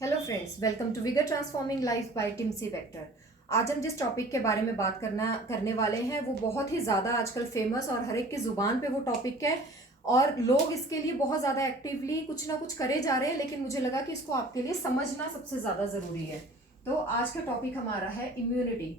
Hello friends, welcome to vigour transforming life by Timsy vector. आज हम जिस topic के बारे में बात करने वाले हैं वो बहुत ही ज़्यादा आजकल फेमस और हर एक की ज़ुबान पे वो टॉपिक है और लोग इसके लिए बहुत ज़्यादा एक्टिवली कुछ ना कुछ करे जा रहे हैं, लेकिन मुझे लगा कि इसको आपके लिए समझना सबसे ज़्यादा ज़रूरी है। तो आज का टॉपिक हमारा है इम्यूनिटी।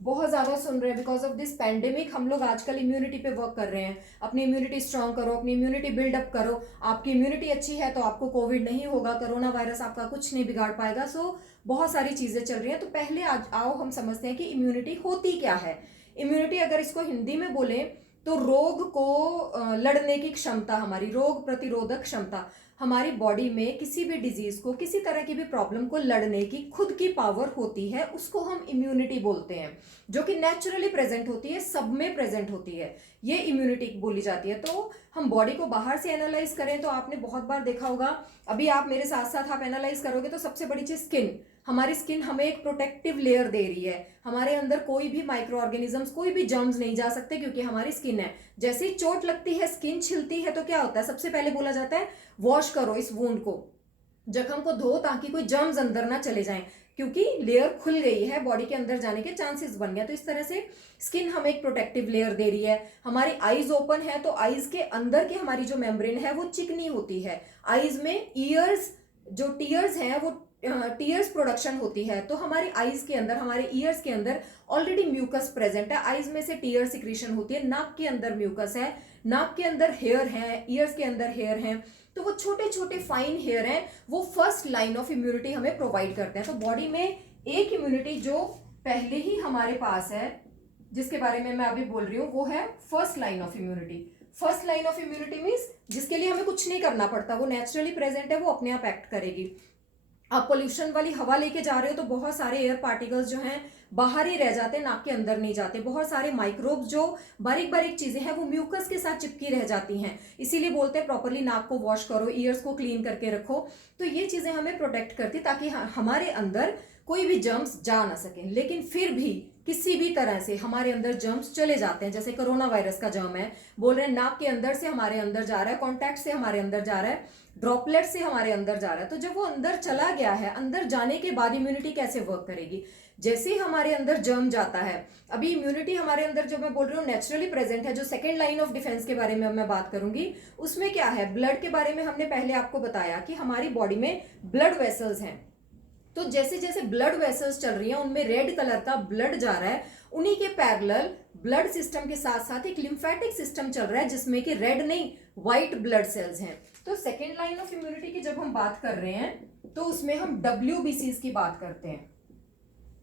बहुत ज़्यादा सुन रहे हैं बिकॉज ऑफ दिस पैंडेमिक। हम लोग आजकल इम्यूनिटी पे वर्क कर रहे हैं। अपनी इम्यूनिटी स्ट्रांग करो, अपनी इम्यूनिटी बिल्डअप करो। आपकी इम्यूनिटी अच्छी है तो आपको कोविड नहीं होगा, कोरोना वायरस आपका कुछ नहीं बिगाड़ पाएगा। सो बहुत सारी चीज़ें चल रही हैं। तो पहले आज आओ हम समझते हैं कि इम्यूनिटी होती क्या है। इम्यूनिटी अगर इसको हिंदी में बोले तो रोग को लड़ने की क्षमता, हमारी रोग प्रतिरोधक क्षमता, हमारी बॉडी में किसी भी डिजीज को, किसी तरह की भी प्रॉब्लम को लड़ने की खुद की पावर होती है, उसको हम इम्यूनिटी बोलते हैं, जो कि नेचुरली प्रेजेंट होती है, सब में प्रेजेंट होती है, ये इम्यूनिटी बोली जाती है। तो हम बॉडी को बाहर से एनालाइज करें तो आपने बहुत बार देखा होगा, अभी आप मेरे साथ साथ आप एनालाइज करोगे तो सबसे बड़ी चीज स्किन। हमारी स्किन हमें एक प्रोटेक्टिव लेयर दे रही है। हमारे अंदर कोई भी माइक्रो ऑर्गेनिजम्स, कोई भी जर्म्स नहीं जा सकते क्योंकि हमारी स्किन है। जैसे ही चोट लगती है, स्किन छिलती है, तो क्या होता है, सबसे पहले बोला जाता है वॉश करो इस वूंड को, जख्म को धो ताकि कोई जर्म्स अंदर ना चले जाएं, क्योंकि लेयर खुल गई है, बॉडी के अंदर जाने के चांसेस बन गया। तो इस तरह से स्किन हमें एक प्रोटेक्टिव लेयर दे रही है। हमारी आईज ओपन है तो आईज के अंदर की हमारी जो मेम्ब्रेन है वो चिकनी होती है। आईज में ईयर्स, जो टीयर्स हैं वो टीयर्स प्रोडक्शन होती है। तो हमारी आईज के अंदर, हमारे ईयर्स के अंदर ऑलरेडी म्यूकस प्रेजेंट है। आईज में से टीयर सिक्रीशन होती है। नाक के अंदर म्यूकस है, नाक के अंदर हेयर है, ईयर्स के अंदर हेयर है। तो वो छोटे छोटे फाइन हेयर हैं, वो फर्स्ट लाइन ऑफ इम्यूनिटी हमें प्रोवाइड करते हैं। तो बॉडी में एक इम्यूनिटी जो पहले ही हमारे पास है, जिसके बारे में मैं अभी बोल रही हूँ, वो है first line of immunity. First line of immunity means जिसके लिए हमें कुछ नहीं करना पड़ता, वो नेचुरली प्रेजेंट है, वो अपने आप एक्ट करेगी। आप पोल्यूशन वाली हवा लेके जा रहे हो तो बहुत सारे एयर पार्टिकल्स जो हैं बाहर ही रह जाते हैं, नाक के अंदर नहीं जाते। बहुत सारे माइक्रोब्स जो बारीक बारीक चीजें हैं वो म्यूकस के साथ चिपकी रह जाती हैं। इसीलिए बोलते हैं प्रॉपरली नाक को वॉश करो, ईयर्स को क्लीन करके रखो। तो ये चीजें हमें प्रोटेक्ट करती ताकि हमारे अंदर कोई भी जर्म्स जा ना सके। लेकिन फिर भी किसी भी तरह से हमारे अंदर जर्म्स चले जाते हैं। जैसे कोरोना वायरस का जर्म है, बोल रहे हैं नाक के अंदर से हमारे अंदर जा रहा है, कॉन्टैक्ट से हमारे अंदर जा रहा है, ड्रॉपलेट से हमारे अंदर जा रहा है। तो जब वो अंदर चला गया है, अंदर जाने के बाद इम्यूनिटी कैसे वर्क करेगी। जैसे ही हमारे अंदर जर्म जाता है, अभी इम्यूनिटी हमारे अंदर जो मैं बोल रही हूँ नेचुरली प्रेजेंट है। जो सेकेंड लाइन ऑफ डिफेंस के बारे में मैं बात करूंगी, उसमें क्या है, ब्लड के बारे में हमने पहले आपको बताया कि हमारी बॉडी में ब्लड वेसल्स हैं। तो जैसे जैसे ब्लड वेसल्स चल रही हैं, उनमें रेड कलर का ब्लड जा रहा है, उन्हीं के पैरेलल ब्लड सिस्टम के साथ साथ एक लिम्फेटिक सिस्टम चल रहा है जिसमें कि रेड नहीं, व्हाइट ब्लड सेल्स हैं। तो सेकेंड लाइन ऑफ इम्यूनिटी की जब हम बात कर रहे हैं तो उसमें हम WBCs की बात करते हैं,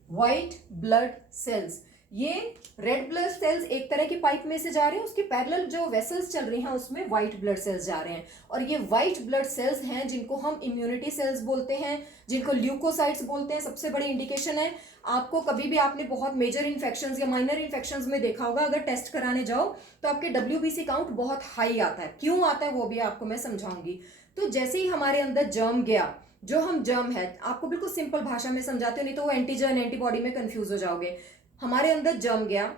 व्हाइट ब्लड सेल्स। ये रेड ब्लड सेल्स एक तरह की पाइप में से जा रहे हैं, उसके पैरेलल जो वेसल्स चल रही हैं उसमें व्हाइट ब्लड सेल्स जा रहे हैं। और ये व्हाइट ब्लड सेल्स हैं जिनको हम इम्यूनिटी सेल्स बोलते हैं, जिनको ल्यूकोसाइट्स बोलते हैं। सबसे बड़ी इंडिकेशन है, आपको कभी भी आपने बहुत मेजर इन्फेक्शंस या माइनर इन्फेक्शंस में देखा होगा, अगर टेस्ट कराने जाओ तो आपके WBC काउंट बहुत हाई आता है। क्यों आता है वो भी आपको मैं समझाऊंगी। तो जैसे ही हमारे अंदर जर्म गया, जो हम जर्म है, आपको बिल्कुल सिंपल भाषा में समझाते हो, नहीं तो वो एंटीजन एंटीबॉडी में कंफ्यूज हो जाओगे। हमारे अंदर जर्म गया,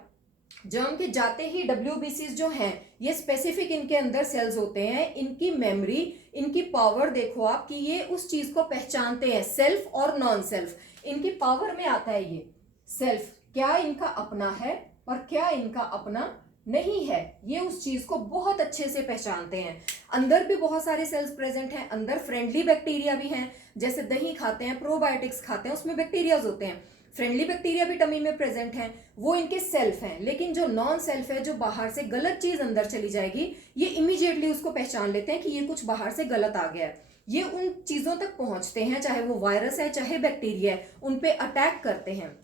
जर्म के जाते ही WBCs जो हैं, ये स्पेसिफिक इनके अंदर सेल्स होते हैं। इनकी मेमोरी, इनकी पावर देखो आप कि ये उस चीज को पहचानते हैं, सेल्फ और नॉन सेल्फ। इनकी पावर में आता है ये सेल्फ, क्या इनका अपना है और क्या इनका अपना नहीं है, ये उस चीज को बहुत अच्छे से पहचानते हैं। अंदर भी बहुत सारे सेल्स प्रेजेंट हैं, अंदर फ्रेंडली बैक्टीरिया भी हैं। जैसे दही खाते हैं, प्रोबायोटिक्स खाते हैं, उसमें बैक्टीरियाज होते हैं। फ्रेंडली बैक्टीरिया भी टमी में प्रेजेंट हैं, वो इनके सेल्फ हैं। लेकिन जो नॉन सेल्फ है, जो बाहर से गलत चीज अंदर चली जाएगी, ये इमीडिएटली उसको पहचान लेते हैं कि ये कुछ बाहर से गलत आ गया है। ये उन चीजों तक पहुंचते हैं, चाहे वो वायरस है चाहे बैक्टीरिया है, उन पे अटैक करते हैं।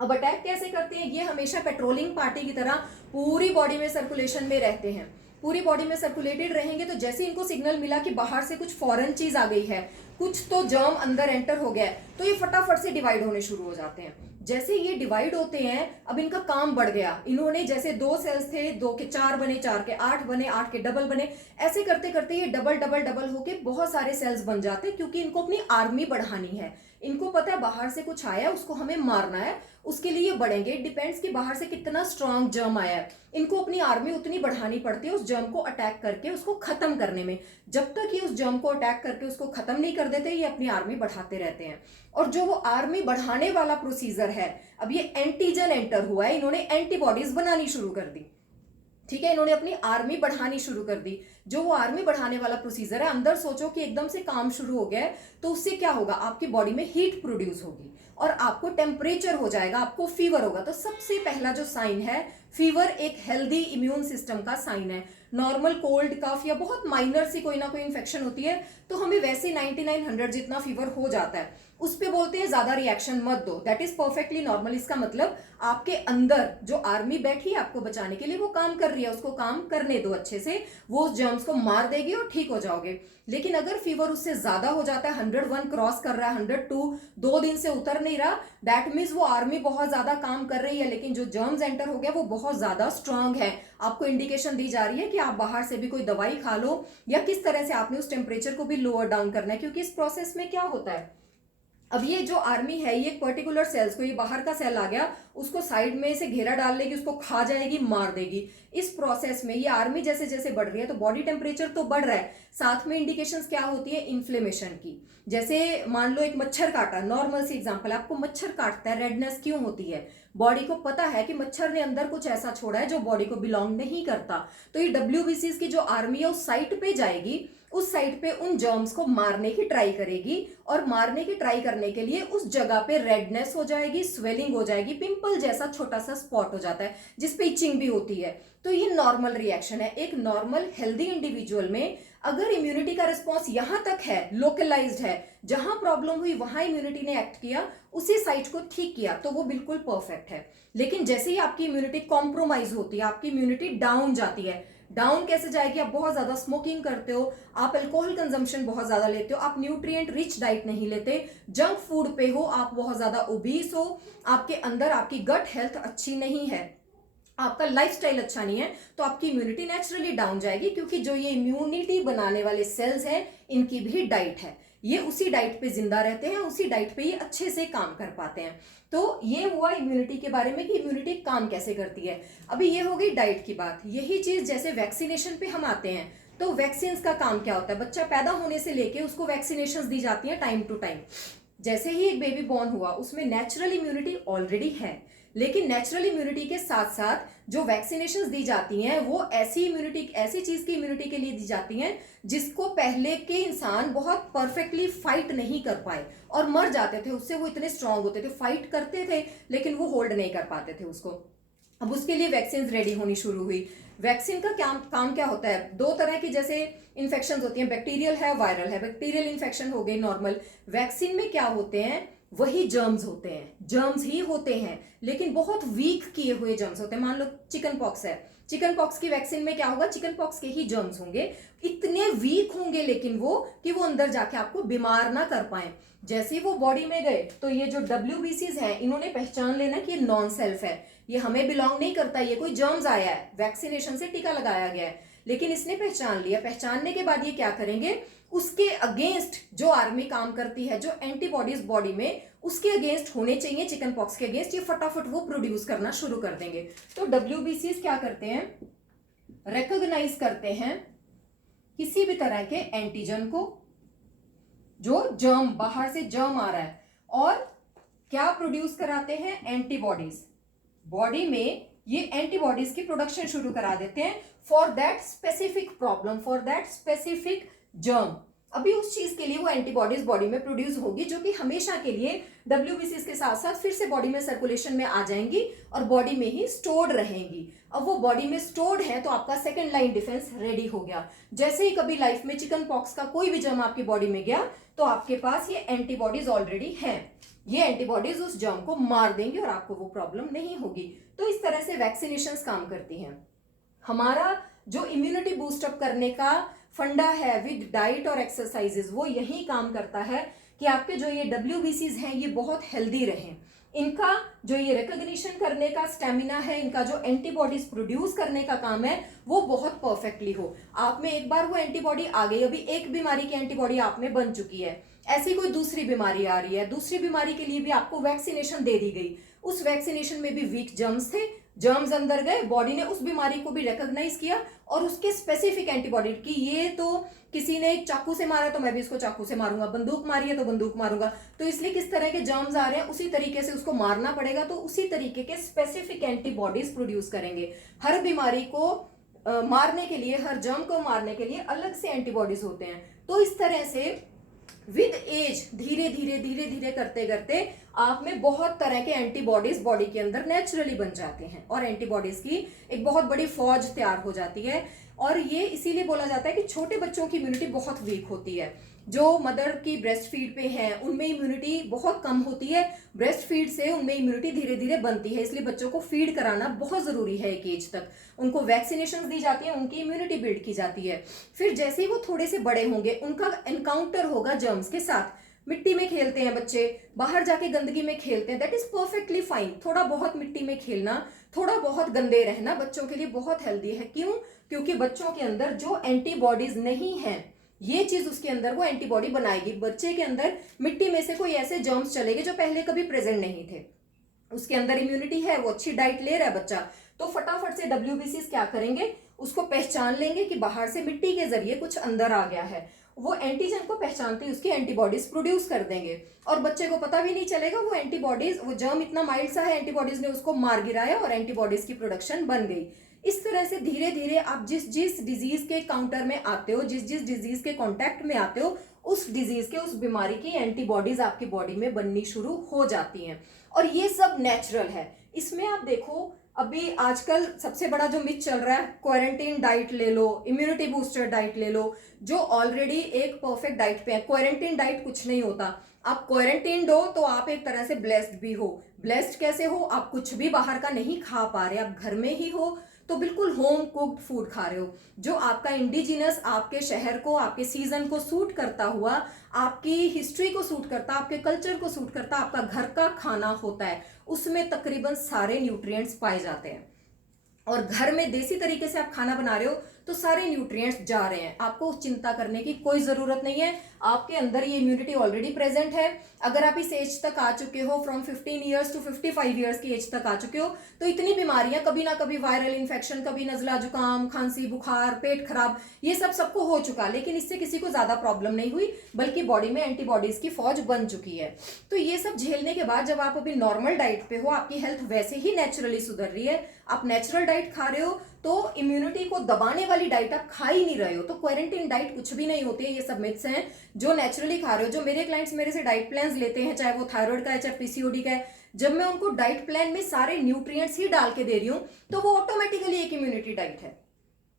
अब अटैक कैसे करते हैं, ये हमेशा पेट्रोलिंग पार्टी की तरह पूरी बॉडी में सर्कुलेशन में रहते हैं। पूरी बॉडी में सर्कुलेटेड रहेंगे तो जैसे इनको सिग्नल मिला कि बाहर से कुछ फॉरेन चीज आ गई है, कुछ तो जर्म अंदर एंटर हो गया है, तो ये फटाफट से डिवाइड होने शुरू हो जाते हैं। जैसे ये डिवाइड होते हैं, अब इनका काम बढ़ गया। इन्होंने जैसे 2 सेल्स थे, 2 के 4 बने, 4 के 8 बने, 8 के डबल बने, ऐसे करते करते ये डबल डबल डबल होके बहुत सारे सेल्स बन जाते हैं, क्योंकि इनको अपनी आर्मी बढ़ानी है। इनको पता है बाहर से कुछ आया है, उसको हमें मारना है, उसके लिए ये बढ़ेंगे। इट डिपेंड्स कि बाहर से कितना स्ट्रांग जर्म आया है। इनको अपनी आर्मी उतनी बढ़ानी पड़ती है उस जर्म को अटैक करके उसको खत्म करने में। जब तक ये उस जर्म को अटैक करके उसको खत्म नहीं कर देते, ये अपनी आर्मी बढ़ाते रहते हैं। और जो वो आर्मी बढ़ाने वाला प्रोसीजर है, अब ये एंटीजन एंटर हुआ है, इन्होंने एंटीबॉडीज बनानी शुरू कर दी, ठीक है, इन्होंने अपनी आर्मी बढ़ानी शुरू कर दी। जो वो आर्मी बढ़ाने वाला प्रोसीजर है, अंदर सोचो कि एकदम से काम शुरू हो गया है, तो उससे क्या होगा, आपकी बॉडी में हीट प्रोड्यूस होगी और आपको टेम्परेचर हो जाएगा, आपको फीवर होगा। तो सबसे पहला जो साइन है, फीवर एक हेल्दी इम्यून सिस्टम का साइन है। नॉर्मल कोल्ड कफ या बहुत माइनर सी कोई ना कोई इन्फेक्शन होती है तो हमें वैसे 9900 जितना फीवर हो जाता है, उस पे बोलते हैं ज्यादा रिएक्शन मत दो, दैट इज परफेक्टली नॉर्मल। इसका मतलब आपके अंदर जो आर्मी बैठी है आपको बचाने के लिए, वो काम कर रही है, उसको काम करने दो अच्छे से, वो उस जर्म्स को मार देगी और ठीक हो जाओगे। लेकिन अगर फीवर उससे ज्यादा हो जाता है, 101 क्रॉस कर रहा है, 102, 2 दिन से उतर नहीं रहा, दैट मीन्स वो आर्मी बहुत ज्यादा काम कर रही है, लेकिन जो जर्म्स एंटर हो गया वो बहुत ज्यादा स्ट्रांग है। आपको इंडिकेशन दी जा रही है कि आप बाहर से भी कोई दवाई खा लो, या किस तरह से आपने उस टेम्परेचर को भी लोअर डाउन करना है। क्योंकि इस प्रोसेस में क्या होता है, अब ये जो आर्मी है, ये पर्टिकुलर सेल्स को, ये बाहर का सेल आ गया, उसको साइड में से घेरा डाल लेगी, उसको खा जाएगी, मार देगी। इस प्रोसेस में ये आर्मी जैसे जैसे बढ़ रही है तो बॉडी टेम्परेचर तो बढ़ रहा है, साथ में इंडिकेशंस क्या होती है, इन्फ्लेमेशन की। जैसे मान लो एक मच्छर काटा, नॉर्मल सी एग्जांपल, आपको मच्छर काटता है, रेडनेस क्यों होती है, बॉडी को पता है कि मच्छर ने अंदर कुछ ऐसा छोड़ा है जो बॉडी को बिलोंग नहीं करता। तो ये WBCs की जो आर्मी है उस साइट पे जाएगी, उस साइट पे उन जर्म्स को मारने की ट्राई करेगी, और मारने की ट्राई करने के लिए उस जगह पे रेडनेस हो जाएगी, स्वेलिंग हो जाएगी, पिंपल जैसा छोटा सा स्पॉट हो जाता है जिसपे इचिंग भी होती है। तो ये नॉर्मल रिएक्शन है। एक नॉर्मल हेल्दी इंडिविजुअल में अगर इम्यूनिटी का रिस्पॉन्स यहां तक है, लोकलाइज्ड है, जहां प्रॉब्लम हुई वहां इम्यूनिटी ने एक्ट किया, उसी साइट को ठीक किया, तो वो बिल्कुल परफेक्ट है। लेकिन जैसे ही आपकी इम्यूनिटी कॉम्प्रोमाइज होती है, आपकी इम्यूनिटी डाउन जाती है। डाउन कैसे जाएगी, आप बहुत ज्यादा स्मोकिंग करते हो, आप अल्कोहल कंजम्पशन बहुत ज्यादा लेते हो, आप न्यूट्रिएंट रिच डाइट नहीं लेते, जंक फूड पे हो, आप बहुत ज्यादा ओबीस हो, आपके अंदर आपकी गट हेल्थ अच्छी नहीं है, आपका लाइफस्टाइल अच्छा नहीं है, तो आपकी इम्यूनिटी नेचुरली डाउन जाएगी। क्योंकि जो ये इम्यूनिटी बनाने वाले सेल्स हैं, इनकी भी डाइट है, ये उसी डाइट पे जिंदा रहते हैं, उसी डाइट पे ये अच्छे से काम कर पाते हैं। तो ये हुआ इम्यूनिटी के बारे में कि इम्यूनिटी काम कैसे करती है। अभी ये हो गई डाइट की बात। यही चीज जैसे वैक्सीनेशन पे हम आते हैं, तो वैक्सीन का काम क्या होता है, बच्चा पैदा होने से लेके उसको वैक्सीनेशन दी जाती है टाइम टू टाइम। जैसे ही एक बेबी बॉर्न हुआ, उसमें नेचुरल इम्यूनिटी ऑलरेडी है, लेकिन नेचुरल इम्यूनिटी के साथ साथ जो वैक्सीनेशंस दी जाती हैं वो ऐसी इम्यूनिटी, ऐसी चीज की इम्यूनिटी के लिए दी जाती हैं जिसको पहले के इंसान बहुत परफेक्टली फाइट नहीं कर पाए और मर जाते थे उससे। वो इतने स्ट्रांग होते थे, फाइट करते थे लेकिन वो होल्ड नहीं कर पाते थे उसको। अब उसके लिए वैक्सीन रेडी होनी शुरू हुई। वैक्सीन का काम क्या होता है, 2 तरह की जैसे इन्फेक्शन होती हैं, बैक्टीरियल है, वायरल है। बैक्टीरियल इन्फेक्शन हो गई नॉर्मल। वैक्सीन में क्या होते हैं, वही जर्म्स होते हैं, जर्म्स ही होते हैं, लेकिन बहुत वीक किए हुए जर्म्स होते हैं। मान लो चिकन पॉक्स है, चिकन पॉक्स की वैक्सीन में क्या होगा, चिकन पॉक्स के ही जर्म्स होंगे, इतने वीक होंगे लेकिन वो कि वो अंदर जाके आपको बीमार ना कर पाए। जैसे ही वो बॉडी में गए तो ये जो WBCs हैं, इन्होंने पहचान लेना कि ये नॉन सेल्फ है, ये हमें बिलोंग नहीं करता, ये कोई जर्म्स आया है, वैक्सीनेशन से टीका लगाया गया है, लेकिन इसने पहचान लिया। पहचानने के बाद ये क्या करेंगे, उसके अगेंस्ट जो आर्मी काम करती है, जो एंटीबॉडीज बॉडी में उसके अगेंस्ट होने चाहिए, चिकन पॉक्स के अगेंस्ट, ये फटाफट वो प्रोड्यूस करना शुरू कर देंगे। तो WBCs क्या करते हैं, रिकॉग्नाइज करते हैं किसी भी तरह के एंटीजन को, जो जर्म, बाहर से जर्म आ रहा है, और क्या प्रोड्यूस कराते हैं, एंटीबॉडीज। बॉडी में ये एंटीबॉडीज की प्रोडक्शन शुरू करा देते हैं for that specific problem, for that specific germ. अभी उस चीज के लिए वो एंटीबॉडीज बॉडी में प्रोड्यूस होगी, जो कि हमेशा के लिए WBCs के साथ साथ फिर से बॉडी में सर्कुलेशन में आ जाएंगी और बॉडी में ही स्टोर्ड रहेंगी। अब वो बॉडी में स्टोर्ड है तो आपका सेकंड लाइन डिफेंस रेडी हो गया। जैसे ही कभी लाइफ में चिकन पॉक्स का कोई भी जर्म आपकी बॉडी में गया तो आपके पास ये एंटीबॉडीज ऑलरेडी हैं, ये एंटीबॉडीज उस जर्म को मार देंगे और आपको वो प्रॉब्लम नहीं होगी। तो इस तरह से वैक्सीनेशंस काम करती हैं। हमारा जो इम्यूनिटी बूस्टअप करने का फंडा है विद डाइट और एक्सरसाइजेज, वो यही काम करता है कि आपके जो ये WBCs हैं ये बहुत हेल्दी रहें, इनका जो ये रिकॉग्निशन करने का स्टेमिना है, इनका जो एंटीबॉडीज प्रोड्यूस करने का काम है, वो बहुत परफेक्टली हो। आप में एक बार वो एंटीबॉडी आ गई, अभी एक बीमारी की एंटीबॉडी आप में बन चुकी है, ऐसी कोई दूसरी बीमारी आ रही है, दूसरी बीमारी के लिए भी आपको वैक्सीनेशन दे दी गई, उस वैक्सीनेशन में भी वीक जर्म्स थे, जर्म्स अंदर गए, बॉडी ने उस बीमारी को भी रिकॉग्नाइज किया और उसके स्पेसिफिक एंटीबॉडी की, ये तो किसी ने एक चाकू से मारा तो मैं भी इसको चाकू से मारूंगा, बंदूक मारी है तो बंदूक मारूंगा, तो इसलिए किस तरह के जर्म्स आ रहे हैं उसी तरीके से उसको मारना पड़ेगा, तो उसी तरीके के स्पेसिफिक एंटीबॉडीज प्रोड्यूस करेंगे। हर बीमारी को मारने के लिए, हर जर्म को मारने के लिए अलग से एंटीबॉडीज होते हैं। तो इस तरह से विद एज धीरे धीरे धीरे धीरे करते करते आप में बहुत तरह के एंटीबॉडीज बॉडी के अंदर नेचुरली बन जाते हैं और एंटीबॉडीज की एक बहुत बड़ी फौज तैयार हो जाती है। और ये इसीलिए बोला जाता है कि छोटे बच्चों की इम्यूनिटी बहुत वीक होती है, जो मदर की ब्रेस्ट फीड पे हैं उनमें इम्यूनिटी बहुत कम होती है, ब्रेस्ट फीड से उनमें इम्यूनिटी धीरे धीरे बनती है, इसलिए बच्चों को फीड कराना बहुत जरूरी है एक एज तक, उनको वैक्सीनेशन दी जाती है, उनकी इम्यूनिटी बिल्ड की जाती है। फिर जैसे ही वो थोड़े से बड़े होंगे उनका एनकाउंटर होगा जर्म्स के साथ, मिट्टी में खेलते हैं बच्चे, बाहर जाके गंदगी में खेलते हैं, दैट इज परफेक्टली फाइन। थोड़ा बहुत मिट्टी में खेलना, थोड़ा बहुत गंदे रहना बच्चों के लिए बहुत हेल्दी है। क्यों? क्योंकि बच्चों के अंदर जो एंटीबॉडीज नहीं है, ये चीज उसके अंदर वो एंटीबॉडी बनाएगी। बच्चे के अंदर मिट्टी में से कोई ऐसे जर्म्स चलेंगे जो पहले कभी प्रेजेंट नहीं थे, उसके अंदर इम्यूनिटी है, वो अच्छी डाइट ले रहा है बच्चा, तो फटाफट से WBCs क्या करेंगे, उसको पहचान लेंगे कि बाहर से मिट्टी के जरिए कुछ अंदर आ गया है, वो एंटीजन को पहचानते ही उसकी एंटीबॉडीज प्रोड्यूस कर देंगे और बच्चे को पता भी नहीं चलेगा वो एंटीबॉडीज, वो जर्म इतना माइल्ड सा है, एंटीबॉडीज ने उसको मार गिराया और एंटीबॉडीज की प्रोडक्शन बन गई। इस तरह से धीरे धीरे आप जिस जिस डिजीज के काउंटर में आते हो, जिस जिस डिजीज के कांटेक्ट में आते हो, उस डिजीज के, उस बीमारी की एंटीबॉडीज आपकी बॉडी में बननी शुरू हो जाती हैं। और ये सब नेचुरल है। इसमें आप देखो अभी आजकल सबसे बड़ा जो मिथ चल रहा है, क्वारंटीन डाइट ले लो, इम्यूनिटी बूस्टर डाइट ले लो, जो ऑलरेडी एक परफेक्ट डाइट पे है। क्वारंटीन डाइट कुछ नहीं होता, आप क्वारंटीन हो तो आप एक तरह से ब्लेस्ड भी हो। ब्लेस्ड कैसे हो? आप कुछ भी बाहर का नहीं खा पा रहे, आप घर में ही हो तो बिल्कुल होम कुक्ड फूड खा रहे हो, जो आपका इंडिजिनस, आपके शहर को, आपके सीजन को सूट करता हुआ, आपकी हिस्ट्री को सूट करता, आपके कल्चर को सूट करता आपका घर का खाना होता है, उसमें तकरीबन सारे न्यूट्रिएंट्स पाए जाते हैं। और घर में देसी तरीके से आप खाना बना रहे हो तो सारे न्यूट्रिएंट्स जा रहे हैं, आपको चिंता करने की कोई जरूरत नहीं है, आपके अंदर ये इम्यूनिटी ऑलरेडी प्रेजेंट है। अगर आप इस एज तक आ चुके हो, फ्रॉम 15 ईयर्स टू 55 ईयर्स की एज तक आ चुके हो, तो इतनी बीमारियां, कभी ना कभी वायरल इन्फेक्शन, कभी नजला जुकाम, खांसी, बुखार, पेट खराब, ये सब सबको हो चुका, लेकिन इससे किसी को ज्यादा प्रॉब्लम नहीं हुई, बल्कि बॉडी में एंटीबॉडीज की फौज बन चुकी है। तो ये सब झेलने के बाद जब आप अभी नॉर्मल डाइट पे हो, आपकी हेल्थ वैसे ही नेचुरली सुधर रही है, आप नेचुरल डाइट खा रहे हो, तो इम्यूनिटी को दबाने वाली डाइट आप खा ही नहीं रहे हो, तो क्वारंटीन डाइट कुछ भी नहीं होती है। ये सब मिथ्स हैं, जो नेचुरली खा रहे हो। जो मेरे क्लाइंट्स मेरे से डाइट प्लान्स लेते हैं, चाहे वो थायराइड का है, चाहे PCOD का है, जब मैं उनको डाइट प्लान में सारे न्यूट्रिएंट्स ही डाल के दे रही हूँ, तो वो ऑटोमेटिकली एक इम्यूनिटी डाइट है।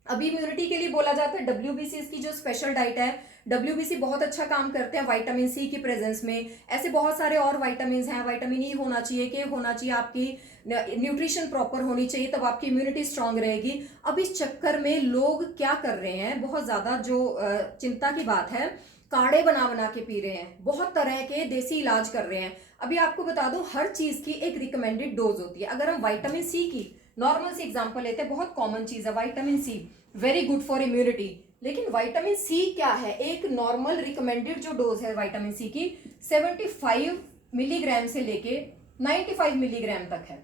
अभी इम्यूनिटी के लिए बोला जाता है WBCs की जो स्पेशल डाइट है, WBC बहुत अच्छा काम करते हैं विटामिन C की प्रेजेंस में, ऐसे बहुत सारे और विटामिन हैं, विटामिन E होना चाहिए, के होना चाहिए, आपकी न्यूट्रिशन प्रॉपर होनी चाहिए, तब आपकी इम्यूनिटी स्ट्रांग रहेगी। अब इस चक्कर में लोग क्या कर रहे हैं, बहुत ज्यादा जो चिंता की बात है, काढ़े बना बना के पी रहे हैं, बहुत तरह के देसी इलाज कर रहे हैं। अभी आपको बता दूं, हर चीज की एक रिकमेंडेड डोज होती है। अगर हम विटामिन C की नॉर्मल सी एग्जांपल लेते हैं, बहुत कॉमन चीज है vitamin C, very good for immunity, लेकिन विटामिन C क्या है, एक नॉर्मल रिकमेंडेड जो डोज है विटामिन C की 75 मिलीग्राम से लेके 95 मिलीग्राम तक है,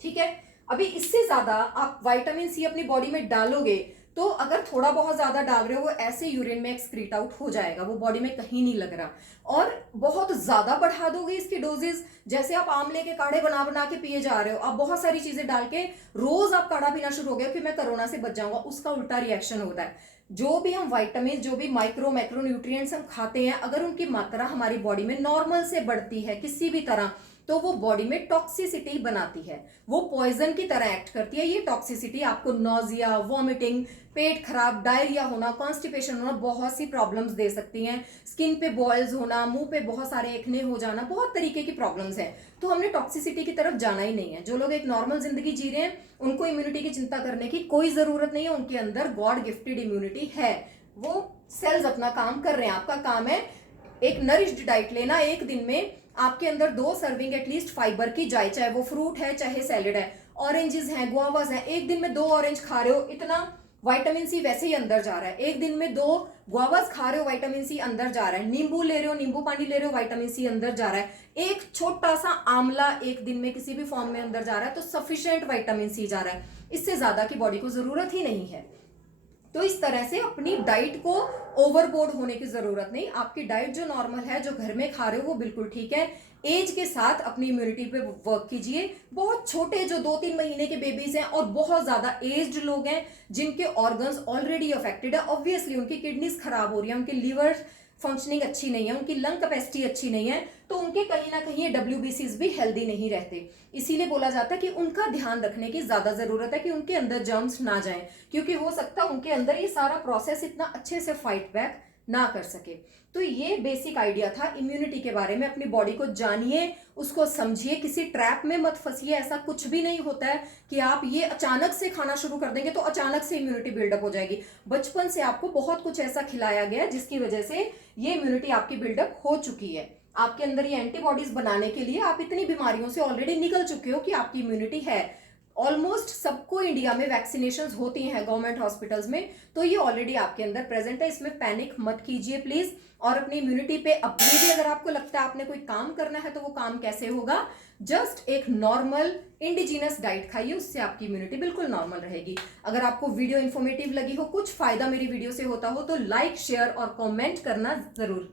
ठीक है। अभी इससे ज्यादा आप विटामिन C अपनी बॉडी में डालोगे तो अगर थोड़ा बहुत ज्यादा डाल रहे हो, वो ऐसे यूरिन में एक्सक्रीट आउट हो जाएगा, वो बॉडी में कहीं नहीं लग रहा। और बहुत ज्यादा बढ़ा दोगे इसकी डोजेस, जैसे आप आंवले के काढ़े बना बना के पिए जा रहे हो, आप बहुत सारी चीजें डाल के रोज आप काढ़ा पीना शुरू हो गए कि मैं कोरोना से बच जाऊंगा, उसका उल्टा रिएक्शन होता है। जो भी हम विटामिन, जो भी माइक्रो मैक्रो न्यूट्रिएंट्स हम खाते हैं, अगर उनकी मात्रा हमारी बॉडी में नॉर्मल से बढ़ती है किसी भी तरह, तो वो बॉडी में टॉक्सिसिटी बनाती है, वो पॉइजन की तरह एक्ट करती है। ये टॉक्सिसिटी आपको नोजिया, वॉमिटिंग, पेट खराब, डायरिया होना, कॉन्स्टिपेशन होना, बहुत सी प्रॉब्लम्स दे सकती हैं, स्किन पे बॉयल्स होना, मुंह पे बहुत सारे एक्ने हो जाना, बहुत तरीके की प्रॉब्लम्स हैं। तो हमने टॉक्सिसिटी की तरफ जाना ही नहीं है। जो लोग एक नॉर्मल जिंदगी जी रहे हैं, उनको इम्यूनिटी की चिंता करने की कोई जरूरत नहीं है, उनके अंदर गॉड गिफ्टेड इम्यूनिटी है, वो सेल्स अपना काम कर रहे हैं। आपका काम है एक नरिश्ड डाइट लेना, एक दिन में आपके अंदर 2 सर्विंग एटलीस्ट फाइबर की जाए, चाहे वो फ्रूट है चाहे सैलेड है। ऑरेंजेस हैं, गुआवाज हैं, एक दिन में 2 ऑरेंज खा रहे हो, इतना विटामिन सी वैसे ही अंदर जा रहा है। एक दिन में 2 गुआवाज खा रहे हो, विटामिन सी अंदर जा रहा है। नींबू ले रहे हो, नींबू पानी ले रहे हो, विटामिन सी अंदर जा रहा है। एक छोटा सा आंवला एक दिन में किसी भी फॉर्म में अंदर जा रहा है, तो सफिशिएंट विटामिन सी जा रहा है। इससे ज्यादा की बॉडी को जरूरत ही नहीं है। तो इस तरह से अपनी डाइट को ओवरबोर्ड होने की जरूरत नहीं। आपकी डाइट जो नॉर्मल है, जो घर में खा रहे हो, वो बिल्कुल ठीक है। एज के साथ अपनी इम्यूनिटी पे वर्क कीजिए। बहुत छोटे जो 2-3 महीने के बेबीज हैं और बहुत ज्यादा एज्ड लोग हैं जिनके ऑर्गन्स ऑलरेडी अफेक्टेड है, ऑब्वियसली उनकी किडनीज खराब हो रही है, उनकी लीवर फंक्शनिंग अच्छी नहीं है, उनकी लंग कैपेसिटी अच्छी नहीं है, तो उनके कहीं ना कहीं WBCs भी हेल्दी नहीं रहते। इसीलिए बोला जाता है कि उनका ध्यान रखने की ज्यादा जरूरत है कि उनके अंदर जर्म्स ना जाएं, क्योंकि हो सकता है उनके अंदर ये सारा प्रोसेस इतना अच्छे से फाइट बैक ना कर सके। तो ये बेसिक आइडिया था इम्यूनिटी के बारे में। अपनी बॉडी को जानिए, उसको समझिए, किसी ट्रैप में मत फंसिए। ऐसा कुछ भी नहीं होता है कि आप ये अचानक से खाना शुरू कर देंगे तो अचानक से इम्यूनिटी बिल्डअप हो जाएगी। बचपन से आपको बहुत कुछ ऐसा खिलाया गया जिसकी वजह से ये इम्यूनिटी आपकी बिल्डअप हो चुकी है। आपके अंदर ये एंटीबॉडीज बनाने के लिए आप इतनी बीमारियों से ऑलरेडी निकल चुके हो कि आपकी इम्यूनिटी है। ऑलमोस्ट सबको इंडिया में वैक्सीनेशन होती हैं गवर्नमेंट हॉस्पिटल्स में, तो ये ऑलरेडी आपके अंदर प्रेजेंट है। इसमें पैनिक मत कीजिए प्लीज। और अपनी इम्यूनिटी पे अभी भी अगर आपको लगता है आपने कोई काम करना है तो वो काम कैसे होगा, जस्ट एक नॉर्मल इंडिजिनस डाइट खाइए, उससे आपकी इम्यूनिटी बिल्कुल नॉर्मल रहेगी। अगर आपको वीडियो इन्फॉर्मेटिव लगी हो, कुछ फायदा मेरी वीडियो से होता हो, तो लाइक, शेयर और कॉमेंट करना जरूर